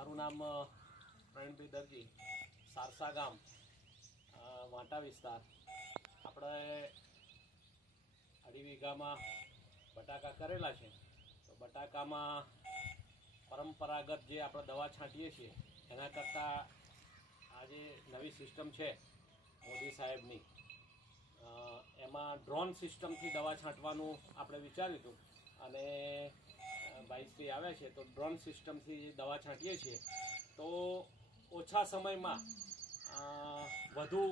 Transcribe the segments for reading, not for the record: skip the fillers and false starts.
મારું નામ પ્રવીણભાઈ દરજી, સારસા ગામ, વાંટા વિસ્તાર. આપણે 2.5 વીઘામાં બટાકા કરેલા છે. તો બટાકામાં પરંપરાગત જે આપણે દવા છાંટીએ છીએ એના કરતાં આ જે નવી સિસ્ટમ છે મોદી સાહેબની, એમાં ડ્રોન સિસ્ટમથી દવા છાંટવાનું આપણે વિચાર્યું હતું અને ભાઈશ્રી આવ્યા છે તો ડ્રોન સિસ્ટમથી દવા છાંટીએ છીએ તો ઓછા સમયમાં વધુ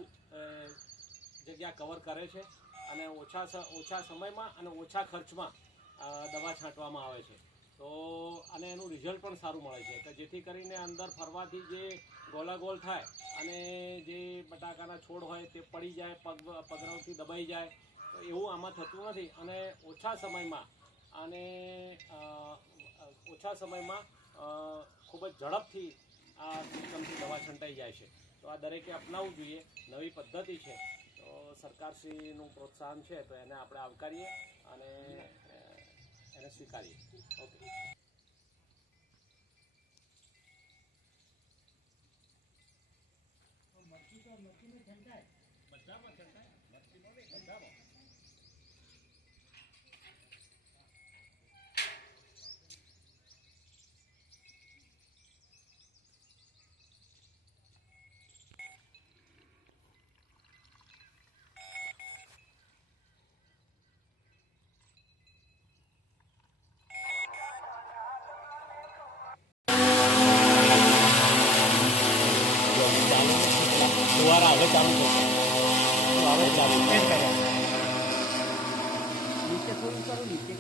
જગ્યા કવર કરે છે અને ઓછા સમયમાં અને ઓછા ખર્ચમાં દવા છાંટવામાં આવે છે. તો અને એનું રિઝલ્ટ પણ સારું મળે છે કે જેથી કરીને અંદર ફરવાથી જે ગોલાગોલ થાય અને જે બટાકાના છોડ હોય તે પડી જાય, પગરવથી દબાઈ જાય, તો એવું આમાં થતું નથી અને ઓછા સમયમાં ખૂબ જ ઝડપથી આ સિસ્ટમથી દવા છંટાઈ જાય છે. તો આ દરેકે અપનાવવું જોઈએ. નવી પદ્ધતિ છે તો સરકારશ્રીનું પ્રોત્સાહન છે તો એને આપણે આવકારીએ અને એને સ્વીકારીએ. ઓકે. બધામાં છંટાય, બધામાં. ફુવારા હવે ચાલુ થશે. હવે ચાલુ નીચે થોડું કરું, નીચે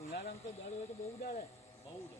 ઉનાળામાં તો દર હોય તો બહુ ઉડાડે, બહુ ઉડે.